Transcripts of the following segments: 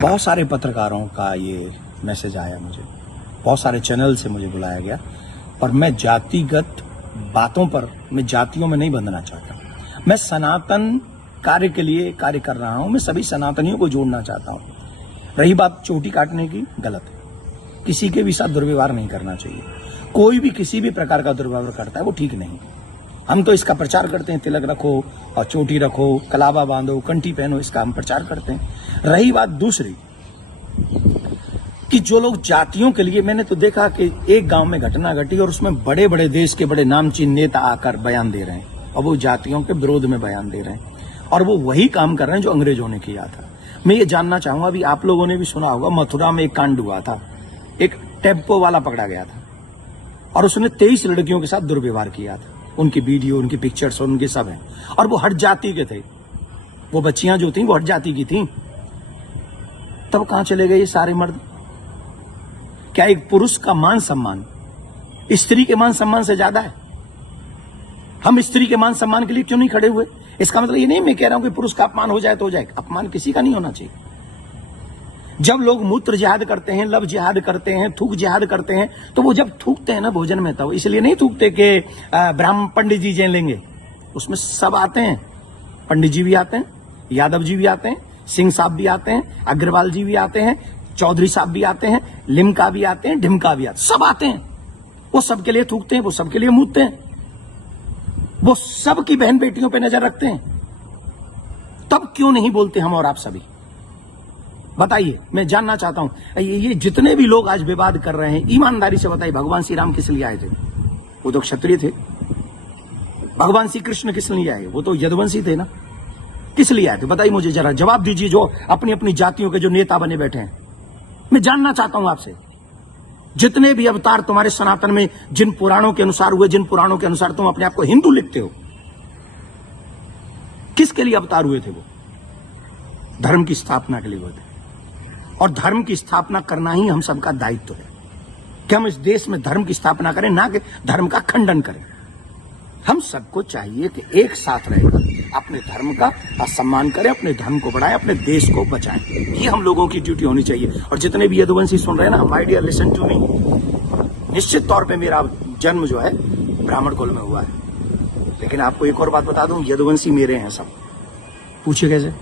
बहुत सारे पत्रकारों का ये मैसेज आया मुझे, बहुत सारे चैनल से मुझे बुलाया गया, और मैं जातिगत बातों पर, मैं जातियों में नहीं बंधना चाहता। मैं सनातन कार्य के लिए कार्य कर रहा हूं, मैं सभी सनातनियों को जोड़ना चाहता हूं। रही बात चोटी काटने की, गलत है। किसी के भी साथ दुर्व्यवहार नहीं करना चाहिए। कोई भी किसी भी प्रकार का दुर्व्यवहार करता है वो ठीक नहीं। हम तो इसका प्रचार करते हैं, तिलक रखो और चोटी रखो, कलावा बांधो, कंठी पहनो, इसका हम प्रचार करते हैं। रही बात दूसरी कि जो लोग जातियों के लिए, मैंने तो देखा कि एक गांव में घटना घटी और उसमें बड़े बड़े देश के बड़े नामचीन नेता आकर बयान दे रहे हैं और वो जातियों के विरोध में बयान दे रहे हैं, और वो वही काम कर रहे हैं जो अंग्रेजों ने किया था। मैं ये जानना चाहूंगा, अभी आप लोगों ने भी सुना होगा, मथुरा में एक कांड हुआ था, एक टेम्पो वाला पकड़ा गया था और उसने 23 लड़कियों के साथ दुर्व्यवहार किया था। उनकी वीडियो, उनकी पिक्चर्स और उनके सब हैं, और वो हट जाति के थे। वो बच्चियां जो थी वो हट जाति की थी। तब कहां चले गए ये सारे मर्द? क्या एक पुरुष का मान सम्मान स्त्री के मान सम्मान से ज्यादा है? हम स्त्री के मान सम्मान के लिए क्यों नहीं खड़े हुए? इसका मतलब ये नहीं मैं कह रहा हूं कि पुरुष का अपमान हो जाए तो हो जाए, अपमान किसी का नहीं होना चाहिए। जब लोग मूत्र जिहाद करते हैं, लब जिहाद करते हैं, थूक जिहाद करते हैं, तो वो जब थूकते हैं ना भोजन में, तो इसलिए नहीं थूकते कि ब्राह्मण पंडित जी जय लेंगे। उसमें सब आते हैं, पंडित जी भी आते हैं, यादव जी भी आते हैं, सिंह साहब भी आते हैं, अग्रवाल जी भी आते हैं, चौधरी साहब भी आते हैं, लिमका भी आते हैं, ढिमका भी आते हैं, सब आते हैं। वो सबके लिए थूकते हैं, वो सबके लिए मूतते हैं, वो सबकी बहन बेटियों पे नजर रखते हैं। तब क्यों नहीं बोलते हम और आप सभी? बताइए, मैं जानना चाहता हूं। ये जितने भी लोग आज विवाद कर रहे हैं, ईमानदारी से बताइए, भगवान श्री राम किस लिए आए थे? वो तो क्षत्रिय थे। भगवान श्री कृष्ण किस लिए आए? वो तो यदुवंशी थे ना। किस लिए आए थे? बताइए मुझे, जरा जवाब दीजिए, जो अपनी अपनी जातियों के जो नेता बने बैठे हैं। मैं जानना चाहता हूं आपसे, जितने भी अवतार तुम्हारे सनातन में जिन पुराणों के अनुसार हुए, जिन पुराणों के अनुसार तुम अपने आप को हिंदू लिखते हो, किसके लिए अवतार हुए थे? वो धर्म की स्थापना के लिए हुए थे, और धर्म की स्थापना करना ही हम सबका दायित्व है कि हम इस देश में धर्म की स्थापना करें, ना कि धर्म का खंडन करें। हम सबको चाहिए कि एक साथ रहकर अपने धर्म का सम्मान करें, अपने धर्म को बढ़ाएं, अपने देश को बचाएं। ये हम लोगों की ड्यूटी होनी चाहिए। और जितने भी यदुवंशी सुन रहे हैं ना, my dear listen to me, निश्चित तौर पे मेरा जन्म जो है ब्राह्मण कुल में हुआ है, लेकिन आपको एक और बात बता दूं, यदुवंशी मेरे हैं सब। पूछिए कैसे?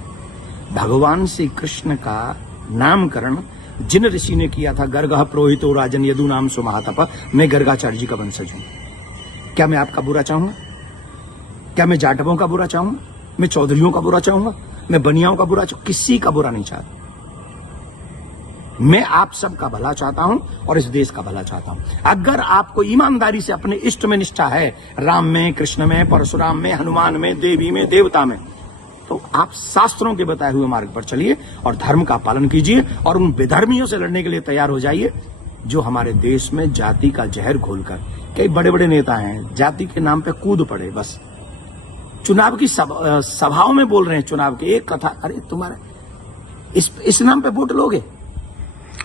भगवान श्री कृष्ण का नामकरण जिन ऋषि ने किया था, गर्गः पुरोहितो राजन यदु नाम सुमहातप, मैं गर्गाचार्य जी का वंशज हूं। क्या मैं आपका बुरा चाहूंगा? क्या मैं जाटवों का बुरा चाहूंगा? मैं चौधरियों का बुरा चाहूंगा? मैं बनियाओं का बुरा चाहूंगा? किसी का बुरा नहीं चाहता। मैं आप सबका भला चाहता हूं और इस देश का भला चाहता हूं। अगर आपको ईमानदारी से अपने इष्ट में निष्ठा है, राम में, कृष्ण में, परशुराम में, हनुमान में, देवी में, देवता में, तो आप शास्त्रों के बताए हुए मार्ग पर चलिए और धर्म का पालन कीजिए, और उन विधर्मियों से लड़ने के लिए तैयार हो जाइए जो हमारे देश में जाति का जहर घोलकर, कई बड़े बड़े नेता हैं, जाति के नाम पे कूद पड़े, बस चुनाव की सभाओं में बोल रहे हैं, चुनाव की एक कथा, अरे तुम्हारे इस नाम पे वोट लोगे?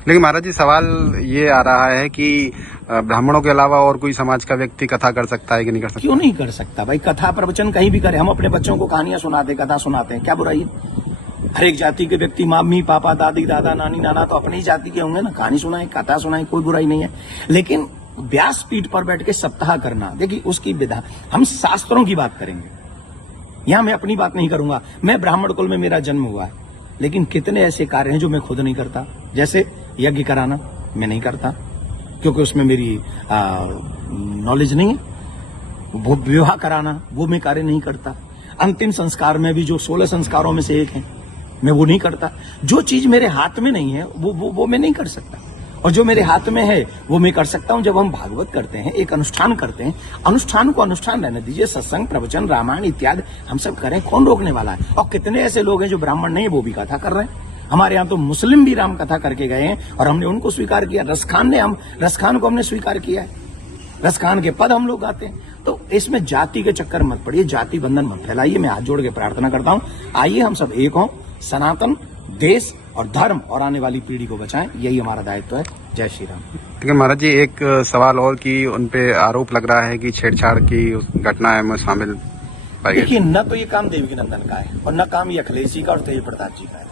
लेकिन महाराज जी, सवाल ये आ रहा है कि ब्राह्मणों के अलावा और कोई समाज का व्यक्ति कथा कर सकता है कि नहीं कर सकता? क्यों नहीं कर सकता भाई? कथा प्रवचन कहीं भी करे। हम अपने बच्चों को कहानियां सुनाते, कथा सुनाते हैं, क्या बुराई है? हर एक जाति के व्यक्ति, मम्मी पापा, दादी दादा, नानी नाना तो अपनी ही जाति के होंगे ना, कहानी सुनाए, कथा सुनाए, कोई बुराई नहीं है। लेकिन व्यासपीठ पर बैठ के सप्ताह करना, देखिए उसकी विधा, हम शास्त्रों की बात करेंगे, यहां मैं अपनी बात नहीं करूंगा। मैं ब्राह्मण कुल में मेरा जन्म हुआ है, लेकिन कितने ऐसे कार्य हैं जो मैं खुद नहीं करता। जैसे यज्ञ कराना मैं नहीं करता, क्योंकि उसमें मेरी नॉलेज नहीं है। वो विवाह कराना वो मैं कार्य नहीं करता। अंतिम संस्कार में भी जो 16 संस्कारों में से एक है, मैं वो नहीं करता। जो चीज मेरे हाथ में नहीं है वो मैं नहीं कर सकता, और जो मेरे हाथ में है वो मैं कर सकता हूं। जब हम भागवत करते हैं, एक अनुष्ठान करते हैं, अनुष्ठान को अनुष्ठान रहने दीजिए। सत्संग, प्रवचन, रामायण इत्यादि हम सब करें, कौन रोकने वाला है? और कितने ऐसे लोग हैं जो ब्राह्मण नहीं है, वो भी कथा कर रहे हैं। हमारे यहाँ तो मुस्लिम भी राम कथा करके गए हैं और हमने उनको स्वीकार किया। रसखान को हमने स्वीकार किया है, रसखान के पद हम लोग गाते हैं। तो इसमें जाति के चक्कर मत पड़िए, जाति बंधन मत फैलाइए। मैं हाथ जोड़ के प्रार्थना करता हूं, आइए हम सब एक हों, सनातन देश और धर्म और आने वाली पीढ़ी को बचाएं, यही हमारा दायित्व है। जय श्री राम। लेकिन महाराज जी, एक सवाल और कि उनपे आरोप लग रहा है कि छेड़छाड़ की उस घटना में शामिल। देखिए, न तो ये काम देवकी नंदन का है और न काम ये अखिलेश जी का और तेज प्रताप जी का है।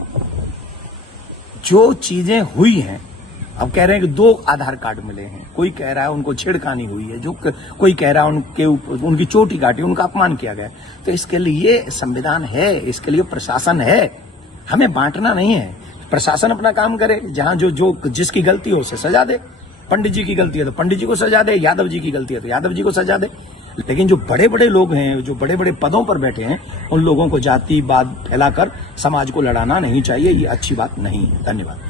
जो चीजें हुई हैं, अब कह रहे हैं कि 2 आधार कार्ड मिले हैं, कोई कह रहा है उनको छेड़खानी हुई है, कोई कह रहा है उनकी चोटी काटी, उनका अपमान किया गया। तो इसके लिए संविधान है, इसके लिए प्रशासन है, हमें बांटना नहीं है। प्रशासन अपना काम करे, जहां जो जिसकी गलती हो उसे सजा दे। पंडित जी की गलती है तो पंडित जी को सजा दे, यादव जी की गलती है तो यादव जी को सजा दे। लेकिन जो बड़े बड़े लोग हैं, जो बड़े बड़े पदों पर बैठे हैं, उन लोगों को जातिवाद फैलाकर समाज को लड़ाना नहीं चाहिए। ये अच्छी बात नहीं है। धन्यवाद।